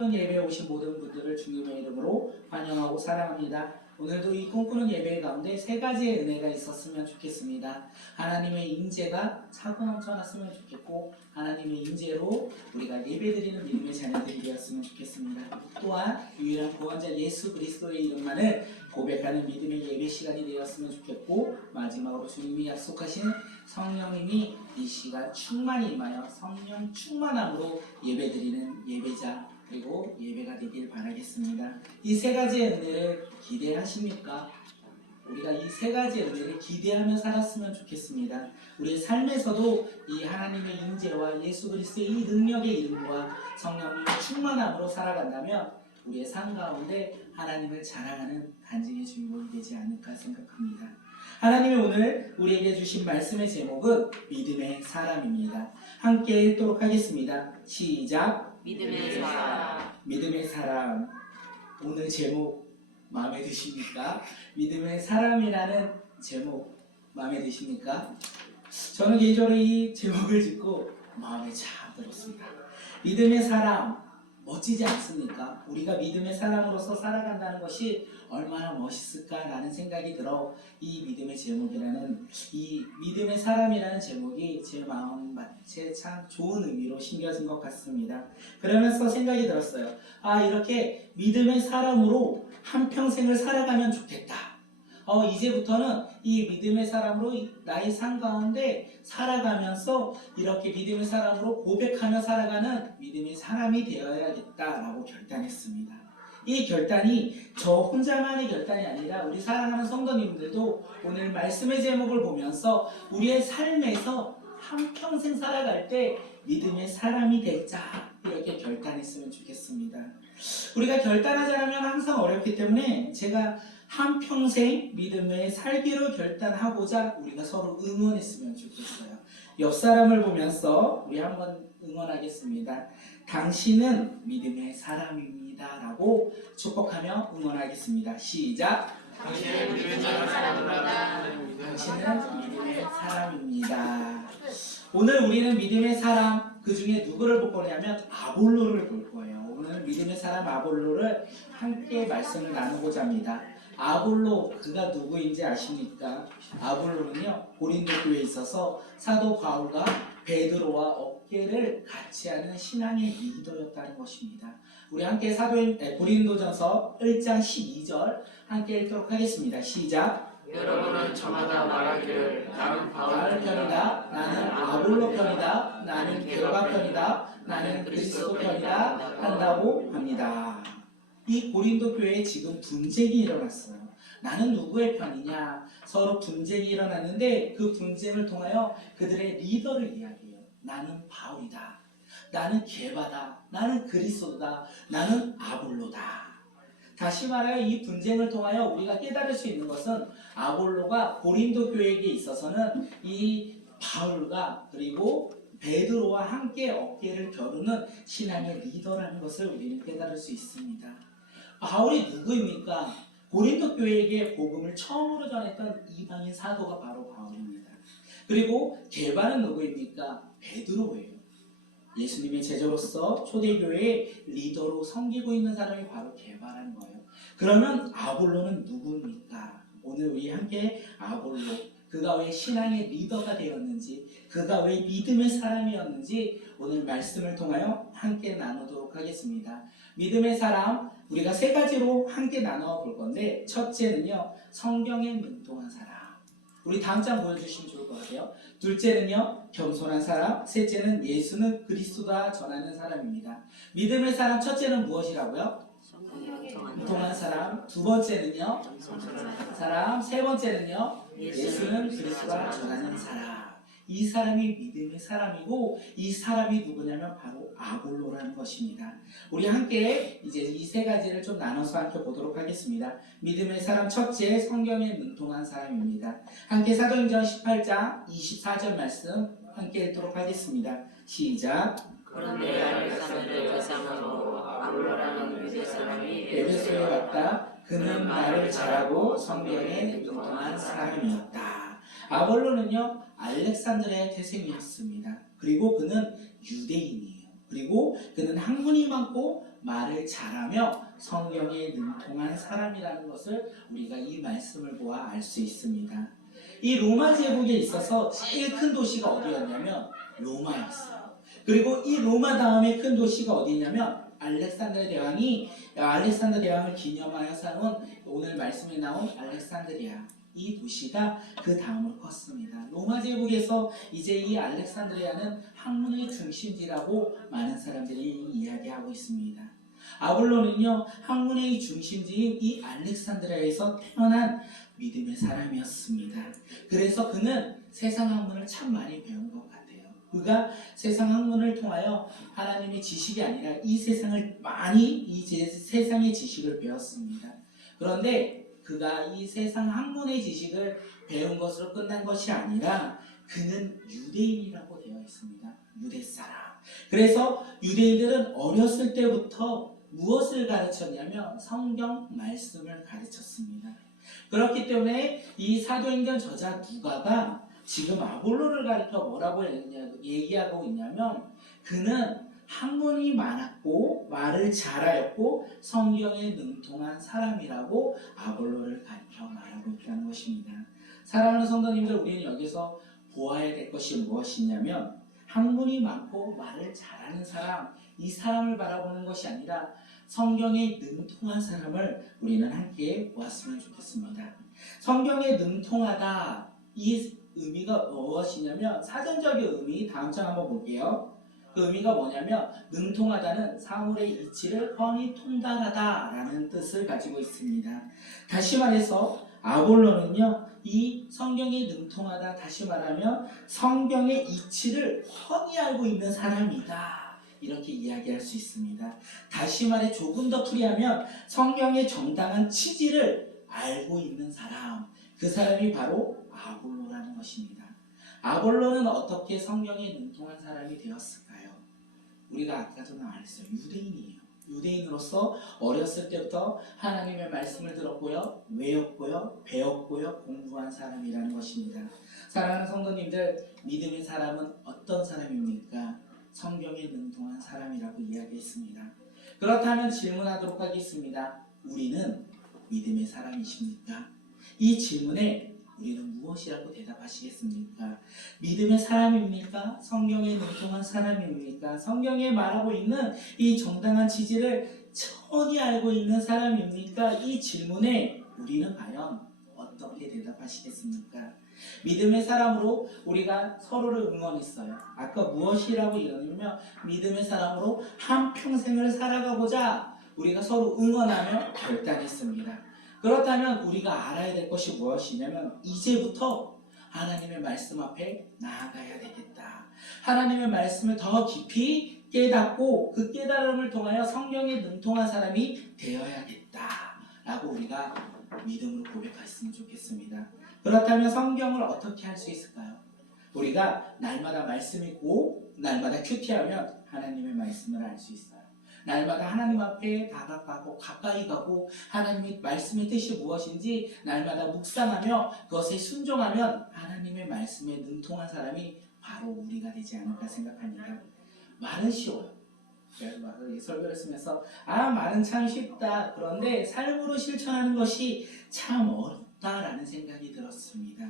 예배에 오신 모든 분들을 주님의 이름으로 환영하고 사랑합니다. 오늘도 이 꿈꾸는 예배 가운데 세 가지의 은혜가 있었으면 좋겠습니다. 하나님의 임재가 차고 넘쳐났으면 좋겠고, 하나님의 임재로 우리가 예배드리는 믿음의 자녀들이 되었으면 좋겠습니다. 또한 유일한 구원자 예수 그리스도의 이름만을 고백하는 믿음의 예배 시간이 되었으면 좋겠고, 마지막으로 주님이 약속하신 성령님이 이 시간 충만히 임하여 성령 충만함으로 예배드리는 예배자, 그리고 예배가 되길 바라겠습니다. 이 세 가지의 은혜를 기대하십니까? 우리가 이 세 가지의 은혜를 기대하며 살았으면 좋겠습니다. 우리의 삶에서도 이 하나님의 임재와 예수 그리스도의 이 능력의 이름과 성령의 충만함으로 살아간다면 우리의 삶 가운데 하나님을 자랑하는 간증의 주인공이 되지 않을까 생각합니다. 하나님이 오늘 우리에게 주신 말씀의 제목은 믿음의 사람입니다. 함께 읽도록 하겠습니다. 시작! 믿음의 사람. 믿음의 사람. 오늘 제목 마음에 드십니까? 믿음의 사람이라는 제목 마음에 드십니까? 저는 개인적으로 이 제목을 듣고 마음에 참 들었습니다. 믿음의 사람 멋지지 않습니까? 우리가 믿음의 사람으로서 살아간다는 것이 얼마나 멋있을까라는 생각이 들어 이 믿음의 제목이라는, 이 믿음의 사람이라는 제목이 제 마음밭에 참 좋은 의미로 심겨진 것 같습니다. 그러면서 생각이 들었어요. 이렇게 믿음의 사람으로 한평생을 살아가면 좋겠다. 이제부터는 이 믿음의 사람으로 나의 삶 가운데 살아가면서 이렇게 믿음의 사람으로 고백하며 살아가는 믿음의 사람이 되어야겠다라고 결단했습니다. 이 결단이 저 혼자만의 결단이 아니라 우리 사랑하는 성도님들도 오늘 말씀의 제목을 보면서 우리의 삶에서 한평생 살아갈 때 믿음의 사람이 되자 이렇게 결단했으면 좋겠습니다. 우리가 결단하지 않으면 항상 어렵기 때문에 제가 한평생 믿음에 살기로 결단하고자 우리가 서로 응원했으면 좋겠어요. 옆 사람을 보면서 우리 한번 응원하겠습니다. 당신은 믿음의 사람입니다 라고 축복하며 응원하겠습니다. 시작! 당신은 믿음의 사람입니다. 당신은 믿음의 사람입니다. 오늘 우리는 믿음의 사람, 그 중에 누구를 볼 거냐면 아볼로를 볼 거예요. 오늘 믿음의 사람 아볼로를 함께 말씀을 나누고자 합니다. 아볼로, 그가 누구인지 아십니까? 아볼로는요, 고린도 교회에 있어서 사도 바울과 베드로와 어깨를 같이 하는 신앙의 리더였다는 것입니다. 우리 함께 고린도전서 1장 12절 함께 읽도록 하겠습니다. 시작! 여러분은 저마다 말하기를 나는 바울 편이다, 나는 아볼로 편이다, 나는 게바 편이다, 나는 그리스도 편이다 한다고 합니다. 이 고린도 교회에 지금 분쟁이 일어났어요. 나는 누구의 편이냐? 서로 분쟁이 일어났는데 그 분쟁을 통하여 그들의 리더를 이야기해요. 나는 바울이다, 나는 게바다, 나는 그리스도다, 나는 아볼로다. 다시 말하여 이 분쟁을 통하여 우리가 깨달을 수 있는 것은 아볼로가 고린도 교회에게 있어서는 이 바울과 그리고 베드로와 함께 어깨를 겨루는 신앙의 리더라는 것을 우리는 깨달을 수 있습니다. 바울이 누구입니까? 고린도 교회에게 복음을 처음으로 전했던 이방인 사도가 바로 바울입니다. 그리고 게바는 누구입니까? 베드로예요. 예수님의 제자로서 초대교회의 리더로 섬기고 있는 사람이 바로 게바라는 거예요. 그러면 아볼로는 누구입니까? 오늘 우리 함께 아볼로, 그가 왜 신앙의 리더가 되었는지, 그가 왜 믿음의 사람이었는지 오늘 말씀을 통하여 함께 나누도록 하겠습니다. 믿음의 사람, 우리가 세 가지로 함께 나눠 볼 건데, 첫째는요, 성경에 능통한 사람. 우리 다음 장 보여주시면 좋을 것 같아요. 둘째는요, 겸손한 사람. 셋째는 예수는 그리스도다 전하는 사람입니다. 믿음의 사람 첫째는 무엇이라고요? 능통한 사람. 두 번째는요, 사람. 세 번째는요, 예수는 그리스도다 전하는 사람. 이 사람이 믿음의 사람이고 이 사람이 누구냐면 바로 아볼로라는 것입니다. 우리 함께 이제 이 세 가지를 좀 나눠서 함께 보도록 하겠습니다. 믿음의 사람 첫째, 성경에 능통한 사람입니다. 함께 사도행전 18장 24절 말씀 함께 읽도록 하겠습니다. 시작! 그런데 알렉산더의 대상으로 아볼로라는 유대 사람이 에베소에 왔다. 그는 말을 잘하고 성경에 능통한 사람이었다. 아볼로는요, 알렉산드리아의 태생이었습니다. 그리고 그는 유대인이에요. 그리고 그는 학문이 많고 말을 잘하며 성경에 능통한 사람이라는 것을 우리가 이 말씀을 보아 알 수 있습니다. 이 로마 제국에 있어서 제일 큰 도시가 어디였냐면 로마였어요. 그리고 이 로마 다음에 큰 도시가 어디냐면 알렉산드리아 대왕을 기념하여 세운 오늘 말씀에 나온 알렉산드리아, 이 도시가 그 다음으로 컸습니다. 로마 제국에서 이제 이 알렉산드리아는 학문의 중심지라고 많은 사람들이 이야기하고 있습니다. 아볼로는요, 학문의 중심지인 이 알렉산드리아에서 태어난 믿음의 사람이었습니다. 그래서 그는 세상 학문을 참 많이 배운 것 같아요. 그가 세상 학문을 통하여 하나님의 지식이 아니라 이 세상을 이 세상의 지식을 배웠습니다. 그런데 그가 이 세상 학문의 지식을 배운 것으로 끝난 것이 아니라 그는 유대인이라고 되어 있습니다. 유대 사람. 그래서 유대인들은 어렸을 때부터 무엇을 가르쳤냐면 성경 말씀을 가르쳤습니다. 그렇기 때문에 이 사도행전 저자 누가가 지금 아볼로를 가리켜 뭐라고 얘기하고 있냐면 그는 학문이 많았고 말을 잘하였고 성경에 능통한 사람이라고 아볼로를 가리켜 말하고 있다는 것입니다. 사랑하는 성도님들, 우리는 여기서 보아야 될 것이 무엇이냐면 학문이 많고 말을 잘하는 사람, 이 사람을 바라보는 것이 아니라 성경에 능통한 사람을 우리는 함께 보았으면 좋겠습니다. 성경에 능통하다, 이 의미가 무엇이냐면 사전적인 의미, 다음 장 한번 볼게요. 그 의미가 뭐냐면 능통하다는 사물의 이치를 훤히 통달하다 라는 뜻을 가지고 있습니다. 다시 말해서 아볼로는요, 이 성경에 능통하다, 다시 말하면 성경의 이치를 훤히 알고 있는 사람이다, 이렇게 이야기할 수 있습니다. 다시 말해 조금 더 풀이하면 성경의 정당한 취지를 알고 있는 사람, 그 사람이 바로 아볼로라는 것입니다. 아볼로는 어떻게 성경에 능통한 사람이 되었을까요? 우리가 아까도 말했어요. 유대인이에요. 유대인으로서 어렸을 때부터 하나님의 말씀을 들었고요, 외웠고요, 배웠고요, 공부한 사람이라는 것입니다. 사랑하는 성도님들, 믿음의 사람은 어떤 사람입니까? 성경에 능통한 사람이라고 이야기했습니다. 그렇다면 질문하도록 하겠습니다. 우리는 믿음의 사람이십니까? 이 질문에 우리는 무엇이라고 대답하시겠습니까? 믿음의 사람입니까? 성경에 능통한 사람입니까? 성경에 말하고 있는 이 정당한 취지를 뻔히 알고 있는 사람입니까? 이 질문에 우리는 과연 어떻게 대답하시겠습니까? 믿음의 사람으로 우리가 서로를 응원했어요. 아까 무엇이라고 이러냐면 믿음의 사람으로 한평생을 살아가고자 우리가 서로 응원하며 결단했습니다. 그렇다면 우리가 알아야 될 것이 무엇이냐면 이제부터 하나님의 말씀 앞에 나아가야 되겠다. 하나님의 말씀을 더 깊이 깨닫고 그 깨달음을 통하여 성경에 능통한 사람이 되어야겠다 라고 우리가 믿음으로 고백했으면 좋겠습니다. 그렇다면 성경을 어떻게 할 수 있을까요? 우리가 날마다 말씀 읽고 날마다 큐티하면 하나님의 말씀을 알 수 있어요. 날마다 하나님 앞에 다가가고 가까이 가고 하나님의 말씀의 뜻이 무엇인지 날마다 묵상하며 그것에 순종하면 하나님의 말씀에 능통한 사람이 바로 우리가 되지 않을까 생각합니다. 말은 쉬워요. 설교를 쓰면서 말은 참 쉽다. 그런데 삶으로 실천하는 것이 참 어렵다라는 생각이 들었습니다.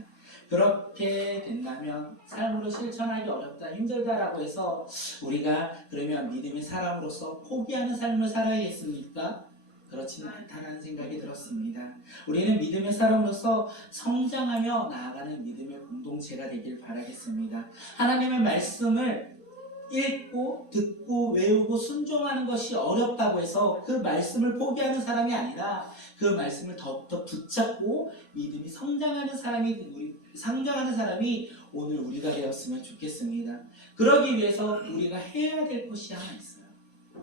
그렇게 된다면 삶으로 실천하기 어렵다, 힘들다라고 해서 우리가 그러면 믿음의 사람으로서 포기하는 삶을 살아야겠습니까? 그렇지는 않다는 생각이 들었습니다. 우리는 믿음의 사람으로서 성장하며 나아가는 믿음의 공동체가 되길 바라겠습니다. 하나님의 말씀을 읽고 듣고 외우고 순종하는 것이 어렵다고 해서 그 말씀을 포기하는 사람이 아니라 그 말씀을 더욱더 붙잡고 믿음이 성장하는 사람이 오늘 우리가 되었으면 좋겠습니다. 그러기 위해서 우리가 해야 될 것이 하나 있어요.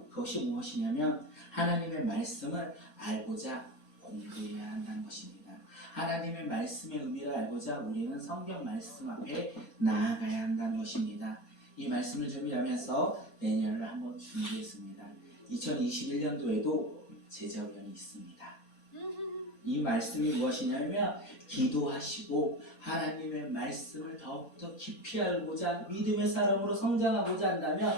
그것이 무엇이냐면 하나님의 말씀을 알고자 공부해야 한다는 것입니다. 하나님의 말씀의 의미를 알고자 우리는 성경 말씀 앞에 나아가야 한다는 것입니다. 이 말씀을 준비하면서 내년을 한번 준비했습니다. 2021년도에도 제자훈련이 있습니다. 이 말씀이 무엇이냐면 기도하시고 하나님의 말씀을 더욱더 깊이 알고자 믿음의 사람으로 성장하고자 한다면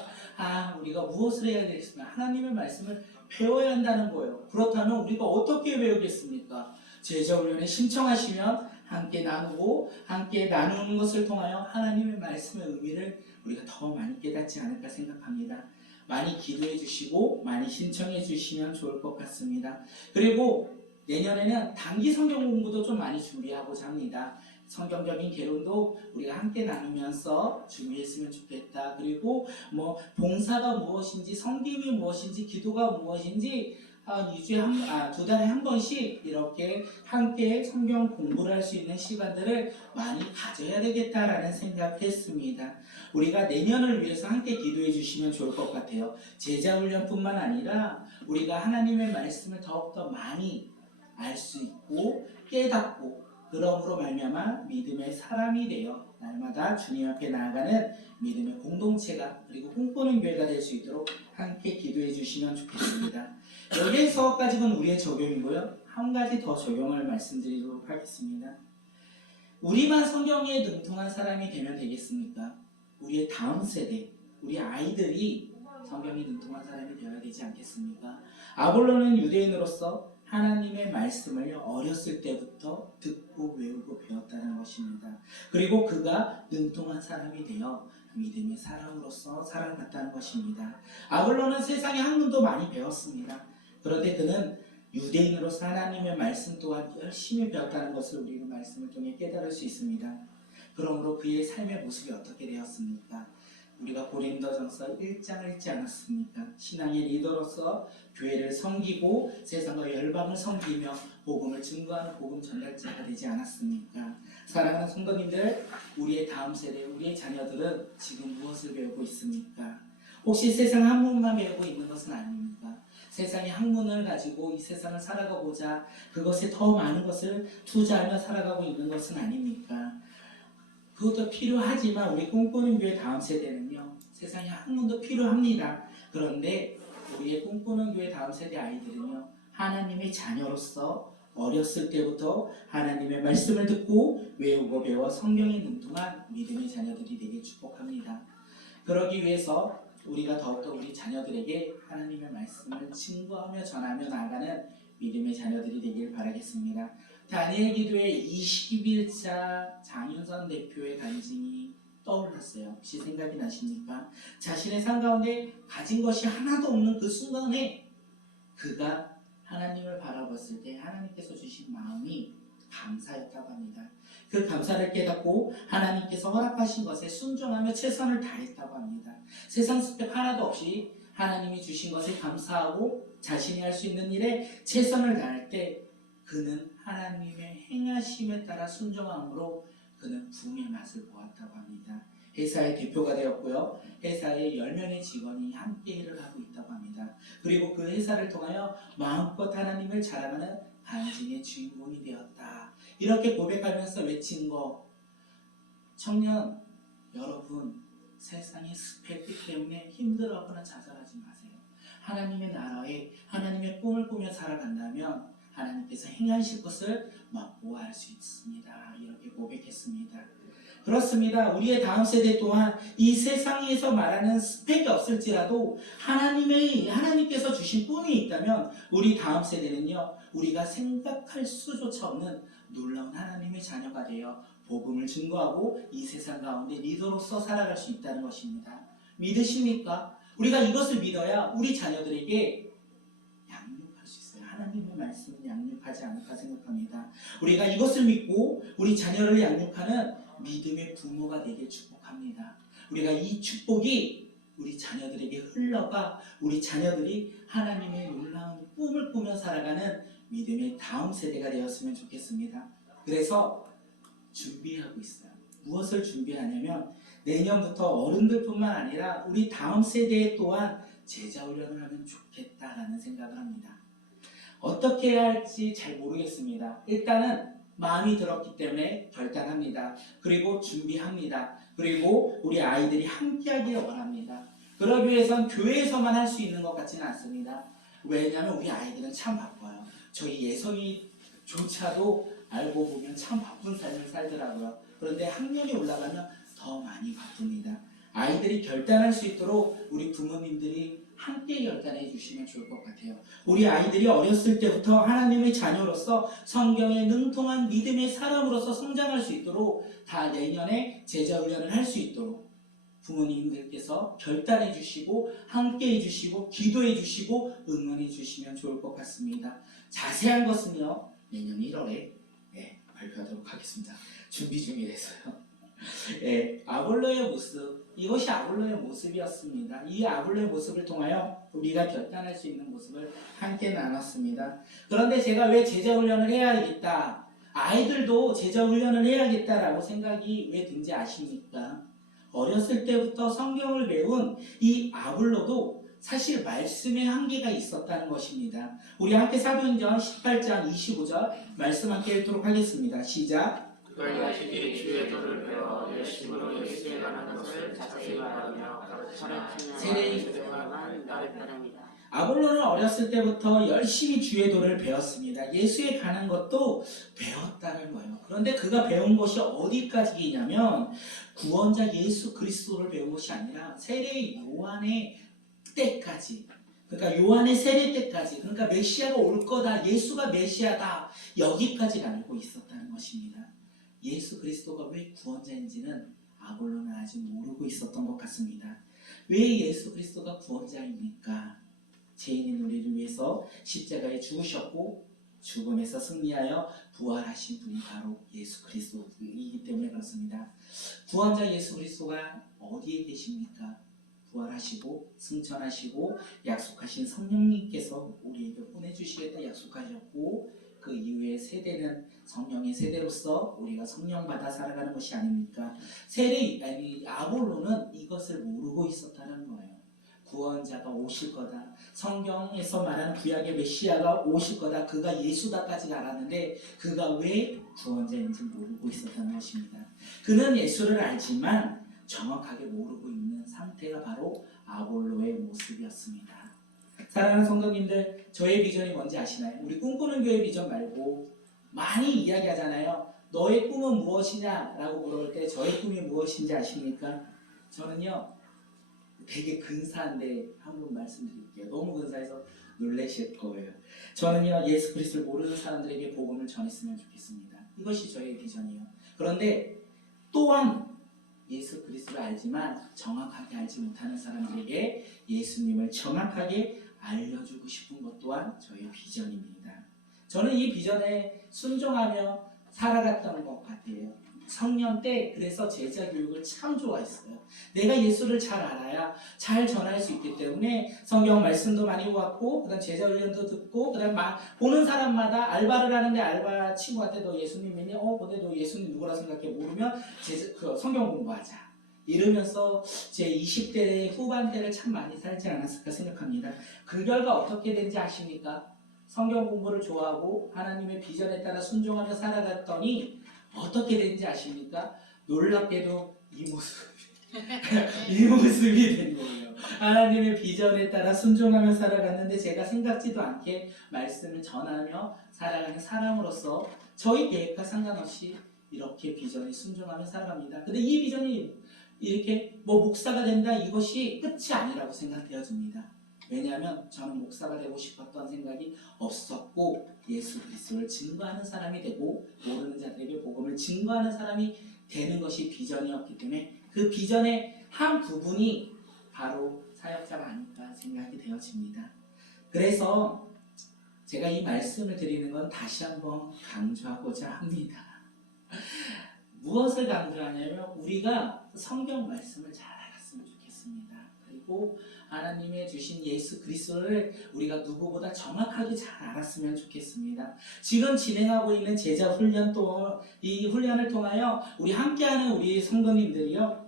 우리가 무엇을 해야 되겠습니까? 하나님의 말씀을 배워야 한다는 거예요. 그렇다면 우리가 어떻게 배우겠습니까? 제자훈련에 신청하시면 함께 나누고 함께 나누는 것을 통하여 하나님의 말씀의 의미를 우리가 더 많이 깨닫지 않을까 생각합니다. 많이 기도해 주시고 많이 신청해 주시면 좋을 것 같습니다. 그리고 내년에는 단기 성경 공부도 좀 많이 준비하고자 합니다. 성경적인 개론도 우리가 함께 나누면서 준비했으면 좋겠다. 그리고 뭐 봉사가 무엇인지, 섬김이 무엇인지, 기도가 무엇인지 한 2주에 두 달에 한 번씩 이렇게 함께 성경 공부를 할 수 있는 시간들을 많이 가져야 되겠다라는 생각했습니다. 우리가 내년을 위해서 함께 기도해 주시면 좋을 것 같아요. 제자훈련뿐만 아니라 우리가 하나님의 말씀을 더욱더 많이 알 수 있고 깨닫고 그러므로 말미암아 믿음의 사람이 되어 날마다 주님 앞에 나아가는 믿음의 공동체가 그리고 꿈꾸는 교회가 될 수 있도록 함께 기도해 주시면 좋겠습니다. 여기에서까지는 우리의 적용이고요. 한 가지 더 적용을 말씀드리도록 하겠습니다. 우리만 성경에 능통한 사람이 되면 되겠습니까? 우리의 다음 세대, 우리 아이들이 성경에 능통한 사람이 되어야 되지 않겠습니까? 아볼로는 유대인으로서 하나님의 말씀을 어렸을 때부터 듣고 외우고 배웠다는 것입니다. 그리고 그가 능통한 사람이 되어 믿음의 사람으로서 살아갔다는 것입니다. 아볼로는 세상의 학문도 많이 배웠습니다. 그런데 그는 유대인으로서 하나님의 말씀 또한 열심히 배웠다는 것을 우리는 말씀을 통해 깨달을 수 있습니다. 그러므로 그의 삶의 모습이 어떻게 되었습니까? 우리가 고린도전서 1장을 읽지 않았습니까? 신앙의 리더로서 교회를 섬기고 세상과 열방을 섬기며 복음을 증거하는 복음 전달자가 되지 않았습니까? 사랑하는 성도님들, 우리의 다음 세대, 우리의 자녀들은 지금 무엇을 배우고 있습니까? 혹시 세상 학문만 배우고 있는 것은 아닙니까? 세상의 학문을 가지고 이 세상을 살아가고자 그것에 더 많은 것을 투자하며 살아가고 있는 것은 아닙니까? 그것도 필요하지만 우리 꿈꾸는 교회 다음 세대는요, 세상의 학문도 필요합니다. 그런데 우리의 꿈꾸는 교회 다음 세대 아이들은요, 하나님의 자녀로서 어렸을 때부터 하나님의 말씀을 듣고 외우고 배워 성경에 능통한 믿음의 자녀들이 되길 축복합니다. 그러기 위해서 우리가 더욱더 우리 자녀들에게 하나님의 말씀을 증거하며 전하며 나아가는 믿음의 자녀들이 되길 바라겠습니다. 다니엘 기도의 21차 장윤선 대표의 간증이 떠올랐어요. 혹시 생각이 나십니까? 자신의 삶 가운데 가진 것이 하나도 없는 그 순간에 그가 하나님을 바라봤을 때 하나님께서 주신 마음이 감사였다고 합니다. 그 감사를 깨닫고 하나님께서 허락하신 것에 순종하며 최선을 다했다고 합니다. 세상 스펙 하나도 없이 하나님이 주신 것에 감사하고 자신이 할 수 있는 일에 최선을 다할 때 그는 하나님의 행하심에 따라 순종함으로 그는 부흥의 맛을 보았다고 합니다. 회사의 대표가 되었고요. 회사의 10명의 직원이 함께 일을 하고 있다고 합니다. 그리고 그 회사를 통하여 마음껏 하나님을 자랑하는 간증의 주인공이 되었다. 이렇게 고백하면서 외친 거, 청년 여러분, 세상의 스펙 때문에 힘들어하거나 좌절하지 마세요. 하나님의 나라에 하나님의 꿈을 꾸며 살아간다면 하나님께서 행하실 것을 맛보아 할 수 있습니다. 이렇게 고백했습니다. 그렇습니다. 우리의 다음 세대 또한 이 세상에서 말하는 스펙이 없을지라도 하나님께서 주신 꿈이 있다면 우리 다음 세대는요, 우리가 생각할 수조차 없는 놀라운 하나님의 자녀가 되어 복음을 증거하고 이 세상 가운데 리더로서 살아갈 수 있다는 것입니다. 믿으십니까? 우리가 이것을 믿어야 우리 자녀들에게 양육할 수 있어요. 하나님의 말씀은 양육하지 않을까 생각합니다. 우리가 이것을 믿고 우리 자녀를 양육하는 믿음의 부모가 되길 축복합니다. 우리가 이 축복이 우리 자녀들에게 흘러가 우리 자녀들이 하나님의 놀라운 꿈을 꾸며 살아가는 믿음의 다음 세대가 되었으면 좋겠습니다. 그래서 준비하고 있어요. 무엇을 준비하냐면 내년부터 어른들뿐만 아니라 우리 다음 세대에 또한 제자훈련을 하면 좋겠다라는 생각을 합니다. 어떻게 해야 할지 잘 모르겠습니다. 일단은 마음이 들었기 때문에 결단합니다. 그리고 준비합니다. 그리고 우리 아이들이 함께하기를 원합니다. 그러기 위해선 교회에서만 할 수 있는 것 같지는 않습니다. 왜냐하면 우리 아이들은 참 바빠요. 저희 예성이조차도 알고 보면 참 바쁜 삶을 살더라고요. 그런데 학년이 올라가면 더 많이 바쁩니다. 아이들이 결단할 수 있도록 우리 부모님들이 함께 결단해 주시면 좋을 것 같아요. 우리 아이들이 어렸을 때부터 하나님의 자녀로서 성경에 능통한 믿음의 사람으로서 성장할 수 있도록 다 내년에 제자훈련을 할 수 있도록 부모님들께서 결단해 주시고 함께 해주시고 기도해 주시고 응원해 주시면 좋을 것 같습니다. 자세한 것은요 내년 1월에 발표하도록 하겠습니다. 준비 중이라서요. 아볼로의 모습, 이것이 아볼로의 모습이었습니다. 이 아볼로의 모습을 통하여 우리가 결단할 수 있는 모습을 함께 나눴습니다. 그런데 제가 왜 제자훈련을 해야겠다, 아이들도 제자훈련을 해야겠다라고 생각이 왜 든지 아십니까? 어렸을 때부터 성경을 배운 이 아볼로도 사실 말씀의 한계가 있었다는 것입니다. 우리 함께 사도행전 18장 25절 말씀 함께 읽도록 하겠습니다. 시작. 그가 시기에 주의 도를 배워 열심으로 예수에 관한 것을 자세히 말하며 가르치나 세례만 나를 따릅니다. 아볼로는 어렸을 때부터 열심히 주의 도를 배웠습니다. 예수에 관한 것도 배웠다는 거예요. 그런데 그가 배운 것이 어디까지냐면 구원자 예수 그리스도를 배운 것이 아니라 세례 요한의 때까지, 그러니까 요한의 세례 때까지, 그러니까 메시아가 올 거다, 예수가 메시아다, 여기까지 알고 있었다는 것입니다. 예수 그리스도가 왜 구원자인지는 아볼로는 아직 모르고 있었던 것 같습니다. 왜 예수 그리스도가 구원자입니까? 죄인인 우리를 위해서 십자가에 죽으셨고 죽음에서 승리하여 부활하신 분이 바로 예수 그리스도이기 때문에 그렇습니다. 구원자 예수 그리스도가 어디에 계십니까? 부활하시고 승천하시고 약속하신 성령님께서 우리에게 보내주시겠다 약속하셨고, 그 이후에 세대는 성령의 세대로서 우리가 성령받아 살아가는 것이 아닙니까? 아볼로는 이것을 모르고 있었다는 거예요. 구원자가 오실 거다, 성경에서 말하는 구약의 메시아가 오실 거다, 그가 예수다까지는 알았는데 그가 왜 구원자인지 모르고 있었다는 것입니다. 그는 예수를 알지만 정확하게 모르고 있는 상태가 바로 아볼로의 모습이었습니다. 사랑하는 성도님들, 저의 비전이 뭔지 아시나요? 우리 꿈꾸는 교회 비전 말고 많이 이야기하잖아요. 너의 꿈은 무엇이냐? 라고 물어볼 때 저의 꿈이 무엇인지 아십니까? 저는요 되게 근사한데 한번 말씀드릴게요. 너무 근사해서 놀라실 거예요. 저는요 예수 그리스도를 모르는 사람들에게 복음을 전했으면 좋겠습니다. 이것이 저의 비전이에요. 그런데 또한 예수 그리스도를 알지만 정확하게 알지 못하는 사람들에게 예수님을 정확하게 알려주고 싶은 것 또한 저의 비전입니다. 저는 이 비전에 순종하며 살아갔던 것 같아요. 성년 때 그래서 제자 교육을 참 좋아했어요. 내가 예수를 잘 알아야 잘 전할 수 있기 때문에 성경 말씀도 많이 보았고, 그다음 제자 훈련도 듣고, 그다음 보는 사람마다 알바를 하는데 알바 친구한테 너 예수님 믿니? 근데 너 예수님 누구라 생각해? 모르면 성경 공부하자. 이러면서 제 20대 후반 때를 참 많이 살지 않았을까 생각합니다. 그 결과 어떻게 된지 아십니까? 성경 공부를 좋아하고 하나님의 비전에 따라 순종하며 살아갔더니 어떻게 된지 아십니까? 놀랍게도 이 모습이 된 거예요. 하나님의 비전에 따라 순종하며 살아갔는데 제가 생각지도 않게 말씀을 전하며 살아가는 사람으로서 저희 계획과 상관없이 이렇게 비전에 순종하며 살아갑니다. 근데 이 비전이 이렇게 목사가 된다, 이것이 끝이 아니라고 생각되어집니다. 왜냐하면 저는 목사가 되고 싶었던 생각이 없었고 예수 그리스도를 증거하는 사람이 되고 모르는 자들에게 복음을 증거하는 사람이 되는 것이 비전이었기 때문에 그 비전의 한 부분이 바로 사역자가 아닐까 생각이 되어집니다. 그래서 제가 이 말씀을 드리는 건 다시 한번 강조하고자 합니다. 무엇을 강조하냐면 우리가 성경 말씀을 잘 알았으면 좋겠습니다. 그리고 하나님의 주신 예수 그리스도를 우리가 누구보다 정확하게 잘 알았으면 좋겠습니다. 지금 진행하고 있는 제자 훈련 또 이 훈련을 통하여 우리 함께하는 우리 성도님들이요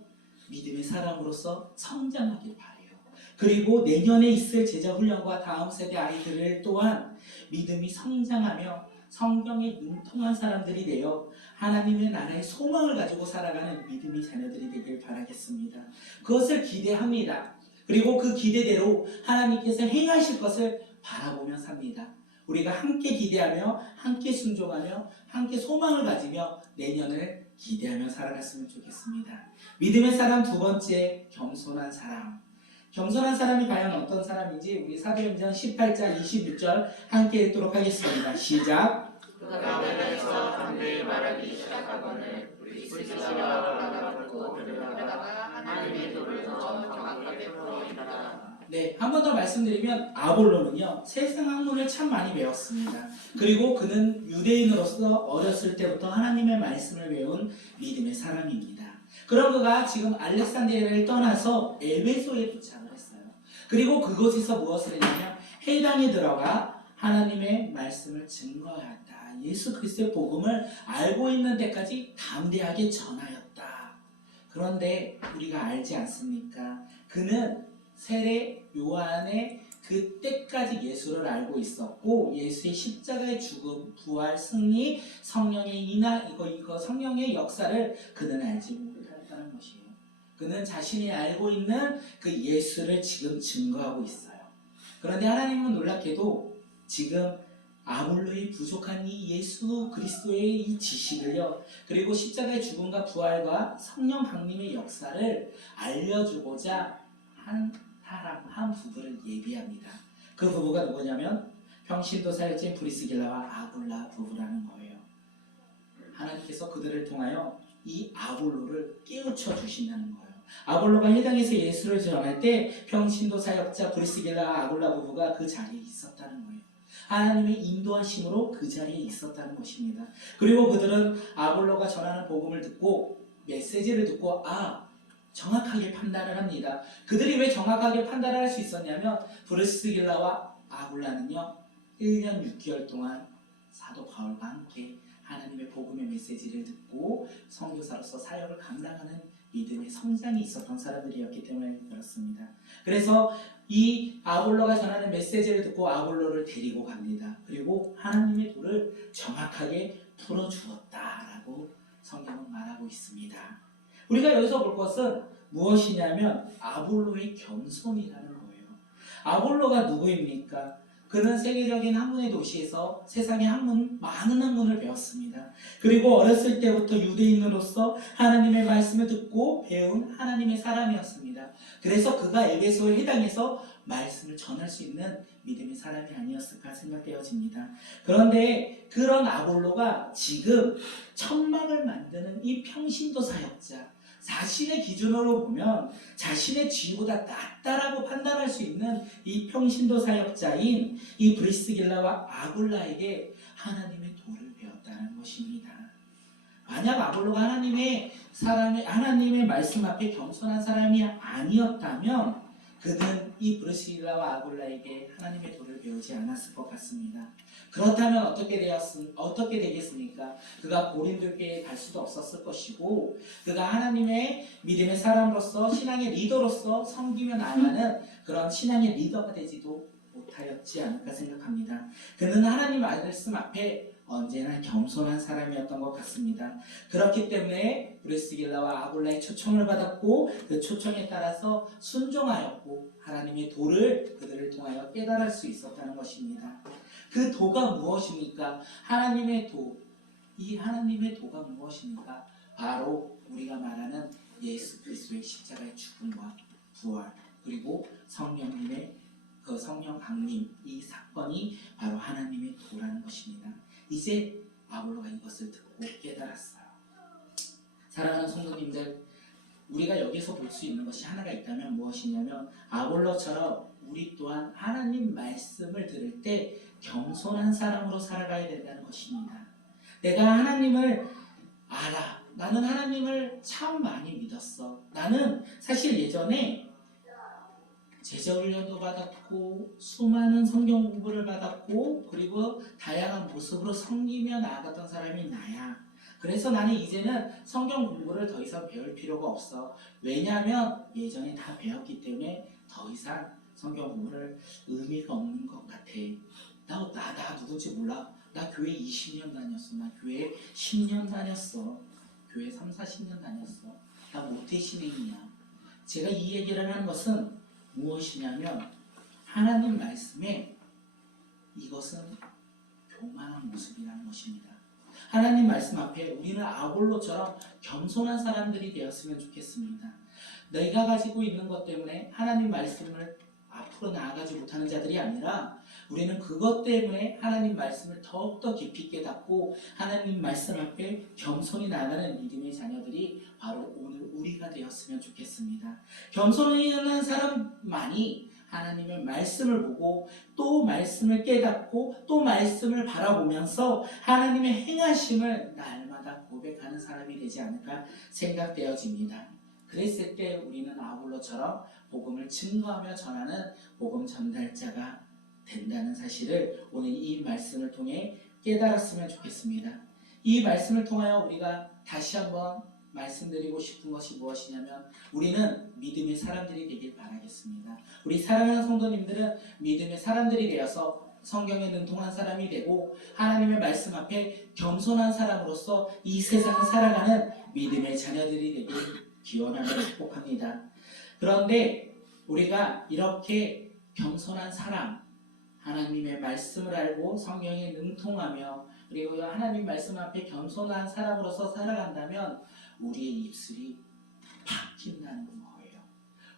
믿음의 사람으로서 성장하길 바라요. 그리고 내년에 있을 제자 훈련과 다음 세대 아이들을 또한 믿음이 성장하며 성경에 능통한 사람들이 되어 하나님의 나라의 소망을 가지고 살아가는 믿음의 자녀들이 되길 바라겠습니다. 그것을 기대합니다. 그리고 그 기대대로 하나님께서 행하실 것을 바라보며 삽니다. 우리가 함께 기대하며 함께 순종하며 함께 소망을 가지며 내년을 기대하며 살아갔으면 좋겠습니다. 믿음의 사람 두 번째, 겸손한 사람. 겸손한 사람이 과연 어떤 사람인지 우리 사도행전 18장 26절 함께 읽도록 하겠습니다. 시작. 그가 가운데서 담대히 말하기 시작하거늘 프리스기라와 아굴라가 듣고 들으다가 하나님의 도를 더 정확하게 풀어오니라. 네, 한 번 더 말씀드리면 아볼로는요 세상 학문을 참 많이 배웠습니다. 그리고 그는 유대인으로서 어렸을 때부터 하나님의 말씀을 배운 믿음의 사람입니다. 그런 그가 지금 알렉산드리아를 떠나서 에베소에 도착을 했어요. 그리고 그곳에서 무엇을 했냐면 회당에 들어가 하나님의 말씀을 증거하였다. 예수 그리스도의 복음을 알고 있는 데까지 담대하게 전하였다. 그런데 우리가 알지 않습니까? 그는 세례 요한의 그때까지 예수를 알고 있었고 예수의 십자가의 죽음, 부활, 승리, 성령의 인하 이거 성령의 역사를 그는 알지 못했다는 것이에요. 그는 자신이 알고 있는 그 예수를 지금 증거하고 있어요. 그런데 하나님은 놀랍게도 지금 아볼로의 부족한 이 예수 그리스도의 이 지식을요, 그리고 십자가의 죽음과 부활과 성령 강림의 역사를 알려주고자 한 부부를 예비합니다. 그 부부가 누구냐면 평신도 사역자인 브리스길라와 아굴라 부부라는 거예요. 하나님께서 그들을 통하여 이 아볼로를 깨우쳐 주신다는 거예요. 아볼로가 회당에서 예수를 전할 때 평신도 사역자 브리스길라와 아굴라 부부가 그 자리에 있었다는 거예요. 하나님의 인도하심으로 그 자리에 있었다는 것입니다. 그리고 그들은 아볼로가 전하는 복음을 듣고 메시지를 듣고 정확하게 판단을 합니다. 그들이 왜 정확하게 판단을 할 수 있었냐면 브리스길라와 아굴라는요 1년 6개월 동안 사도 바울과 함께 하나님의 복음의 메시지를 듣고 선교사로서 사역을 감당하는 믿음의 성장이 있었던 사람들이었기 때문에 그렇습니다. 그래서 이 아볼로가 전하는 메시지를 듣고 아볼로를 데리고 갑니다. 그리고 하나님의 도를 정확하게 풀어주었다라고 성경은 말하고 있습니다. 우리가 여기서 볼 것은 무엇이냐면 아볼로의 겸손이라는 거예요. 아볼로가 누구입니까? 그는 세계적인 학문의 도시에서 세상의 많은 학문을 배웠습니다. 그리고 어렸을 때부터 유대인으로서 하나님의 말씀을 듣고 배운 하나님의 사람이었습니다. 그래서 그가 에베소에 해당해서 말씀을 전할 수 있는 믿음의 사람이 아니었을까 생각되어집니다. 그런데 그런 아볼로가 지금 천막을 만드는 이 평신도 사역자, 자신의 기준으로 보면 자신의 지위보다 낫다라고 판단할 수 있는 이 평신도 사역자인 이 브리스길라와 아굴라에게 하나님의 도를 배웠다는 것입니다. 만약 아볼로가 하나님의 말씀 앞에 겸손한 사람이 아니었다면 그는 이 브리스길라와 아굴라에게 하나님의 도를 배우지 않았을 것 같습니다. 그렇다면 어떻게 되겠습니까? 그가 고린도 교회에 갈 수도 없었을 것이고 그가 하나님의 믿음의 사람으로서 신앙의 리더로서 섬기며 나아가는 그런 신앙의 리더가 되지도 못하였지 않을까 생각합니다. 그는 하나님 말씀 앞에 언제나 겸손한 사람이었던 것 같습니다. 그렇기 때문에 브리스길라와 아굴라의 초청을 받았고 그 초청에 따라서 순종하였고 하나님의 도를 그들을 통하여 깨달을 수 있었다는 것입니다. 그 도가 무엇입니까? 하나님의 도. 이 하나님의 도가 무엇입니까? 바로 우리가 말하는 예수 그리스도의 십자가의 죽음과 부활 그리고 성령님의 그 성령 강림 이 사건이 바로 하나님의 도라는 것입니다. 이제 아볼로가 이것을 듣고 깨달았어요. 사랑하는 성도님들, 우리가 여기서 볼 수 있는 것이 하나가 있다면 무엇이냐면 아볼로처럼 우리 또한 하나님 말씀을 들을 때 겸손한 사람으로 살아가야 된다는 것입니다. 내가 하나님을 알아. 나는 하나님을 참 많이 믿었어. 나는 사실 예전에 제자훈련도 받았고 수많은 성경 공부를 받았고 그리고 다양한 모습으로 섬기며 나아갔던 사람이 나야. 그래서 나는 이제는 성경 공부를 더 이상 배울 필요가 없어. 왜냐하면 예전에 다 배웠기 때문에 더 이상 성경 공부를 의미가 없는 것 같아. 나 누군지 몰라. 나 교회 20년 다녔어. 나 교회 10년 다녔어. 교회 3, 40년 다녔어. 나 모태신앙이야. 제가 이 얘기를 하는 것은 무엇이냐면 하나님 말씀에 이것은 교만한 모습이라는 것입니다. 하나님 말씀 앞에 우리는 아볼로처럼 겸손한 사람들이 되었으면 좋겠습니다. 내가 가지고 있는 것 때문에 하나님 말씀을 앞으로 나아가지 못하는 자들이 아니라 우리는 그것 때문에 하나님 말씀을 더욱더 깊이 깨닫고 하나님 말씀 앞에 겸손히 나아가는 믿음의 자녀들이 바로 오늘 우리가 되었으면 좋겠습니다. 겸손히 하는 사람만이 하나님의 말씀을 보고 또 말씀을 깨닫고 또 말씀을 바라보면서 하나님의 행하심을 날마다 고백하는 사람이 되지 않을까 생각되어집니다. 그랬을 때 우리는 아볼로처럼 복음을 증거하며 전하는 복음 전달자가 된다는 사실을 오늘 이 말씀을 통해 깨달았으면 좋겠습니다. 이 말씀을 통하여 우리가 다시 한번 말씀드리고 싶은 것이 무엇이냐면 우리는 믿음의 사람들이 되길 바라겠습니다. 우리 사랑하는 성도님들은 믿음의 사람들이 되어서 성경에 능통한 사람이 되고 하나님의 말씀 앞에 겸손한 사람으로서 이 세상을 살아가는 믿음의 자녀들이 되길 기원하며 축복합니다. 그런데 우리가 이렇게 겸손한 사람, 하나님의 말씀을 알고 성경에 능통하며 그리고 하나님 말씀 앞에 겸손한 사람으로서 살아간다면 우리의 입술이 바뀐다는 거예요.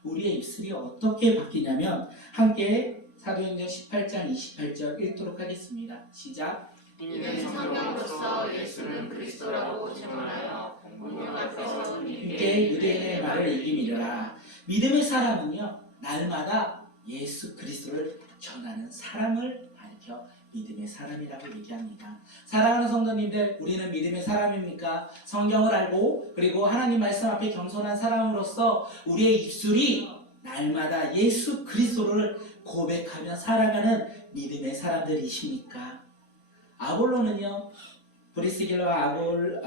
우리의 입술이 어떻게 바뀌냐면 함께 사도행전 18장 28절 읽도록 하겠습니다. 시작. 이는 성경으로서 예수는 그리스도라고 증언하여 공문 앞에서 함께 유대인의 말을 이기미려라. 믿음의 사람은요 날마다 예수 그리스도를 전하는 사람을 가리켜 믿음의 사람이라고 얘기합니다. 사랑하는 성도님들, 우리는 믿음의 사람입니까? 성경을 알고 그리고 하나님 말씀 앞에 겸손한 사람으로서 우리의 입술이 날마다 예수 그리스도를 고백하며 살아가는 믿음의 사람들이십니까? 아볼로는요 브리스길라와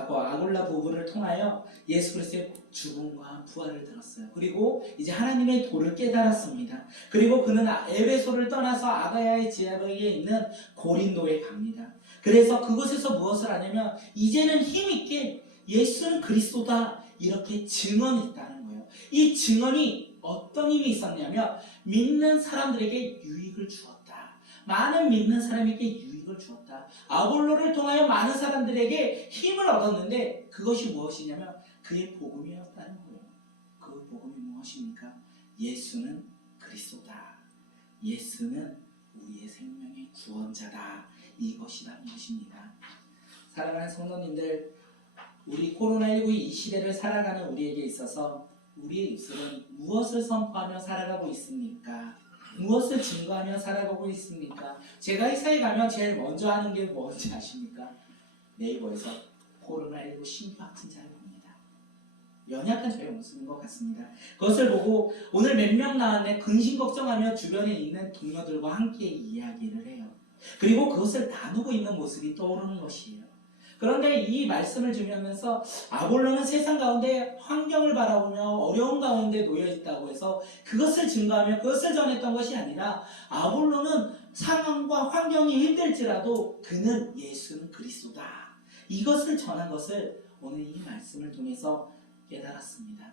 아골라 부부를 통하여 예수 그리스도의 죽음과 부활을 들었어요. 그리고 이제 하나님의 도를 깨달았습니다. 그리고 그는 에베소를 떠나서 아가야의 지역에 있는 고린도에 갑니다. 그래서 그곳에서 무엇을 하냐면 이제는 힘있게 예수는 그리스도다 이렇게 증언했다는 거예요. 이 증언이 어떤 힘이 있었냐면 믿는 사람들에게 유익을 주었다. 많은 믿는 사람에게 유익을 주었다. 아볼로를 통하여 많은 사람들에게 힘을 얻었는데 그것이 무엇이냐면 그의 복음이었다는 거예요. 그 복음이 무엇입니까? 예수는 그리스도다. 예수는 우리의 생명의 구원자다. 이것이라는 것입니다. 사랑하는 성도님들, 우리 코로나19 이 시대를 살아가는 우리에게 있어서 우리의 입술은 무엇을 선포하며 살아가고 있습니까? 무엇을 증거하며 살아가고 있습니까? 제가 회사에 가면 제일 먼저 하는 게 뭔지 아십니까? 네이버에서 코로나19 신규 확진자를 봅니다. 연약한 저의 모습인 것 같습니다. 그것을 보고 오늘 몇 명 나왔네 근심 걱정하며 주변에 있는 동료들과 함께 이야기를 해요. 그리고 그것을 나누고 있는 모습이 떠오르는 것이에요. 그런데 이 말씀을 주면서 아볼로는 세상 가운데 환경을 바라보며 어려운 가운데 놓여 있다고 해서 그것을 증거하며 그것을 전했던 것이 아니라 아볼로는 상황과 환경이 힘들지라도 그는 예수는 그리스도다. 이것을 전한 것을 오늘 이 말씀을 통해서 깨달았습니다.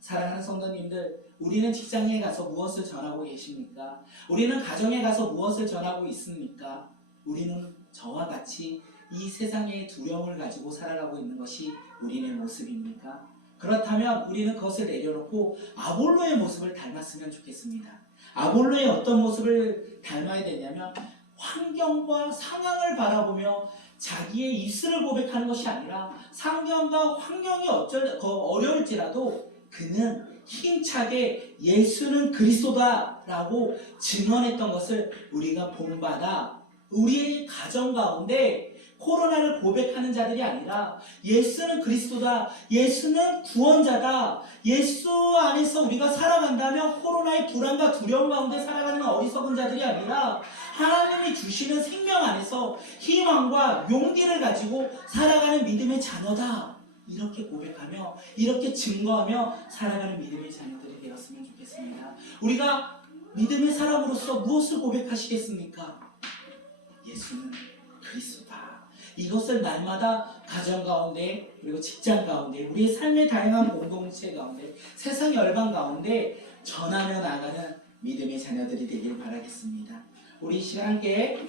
사랑하는 성도님들, 우리는 직장에 가서 무엇을 전하고 계십니까? 우리는 가정에 가서 무엇을 전하고 있습니까? 우리는 저와 같이 이 세상의 두려움을 가지고 살아가고 있는 것이 우리의 모습입니까? 그렇다면 우리는 그것을 내려놓고 아볼로의 모습을 닮았으면 좋겠습니다. 아볼로의 어떤 모습을 닮아야 되냐면 환경과 상황을 바라보며 자기의 입술을 고백하는 것이 아니라 상황과 환경이 어려울지라도 그는 힘차게 예수는 그리스도다 라고 증언했던 것을 우리가 본받아 우리의 가정 가운데 코로나를 고백하는 자들이 아니라 예수는 그리스도다, 예수는 구원자다, 예수 안에서 우리가 살아간다면 코로나의 불안과 두려움 가운데 살아가는 어리석은 자들이 아니라 하나님이 주시는 생명 안에서 희망과 용기를 가지고 살아가는 믿음의 자녀다. 이렇게 고백하며 이렇게 증거하며 살아가는 믿음의 자녀들이 되었으면 좋겠습니다. 우리가 믿음의 사람으로서 무엇을 고백하시겠습니까? 예수는 그리스도다. 이것을 날마다 가정 가운데 그리고 직장 가운데 우리의 삶의 다양한 공동체 가운데 세상 열방 가운데 전하며 나가는 믿음의 자녀들이 되길 바라겠습니다. 우리 시간 함께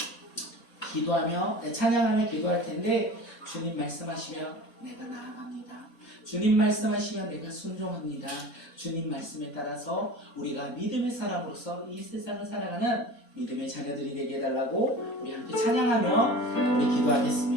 기도하며 찬양하며 기도할 텐데 주님 말씀하시며 내가 나아갑니다. 주님 말씀하시면 내가 순종합니다. 주님 말씀에 따라서 우리가 믿음의 사람으로서 이 세상을 살아가는 믿음의 자녀들이 되게 해달라고 우리 함께 찬양하며 우리 기도하겠습니다.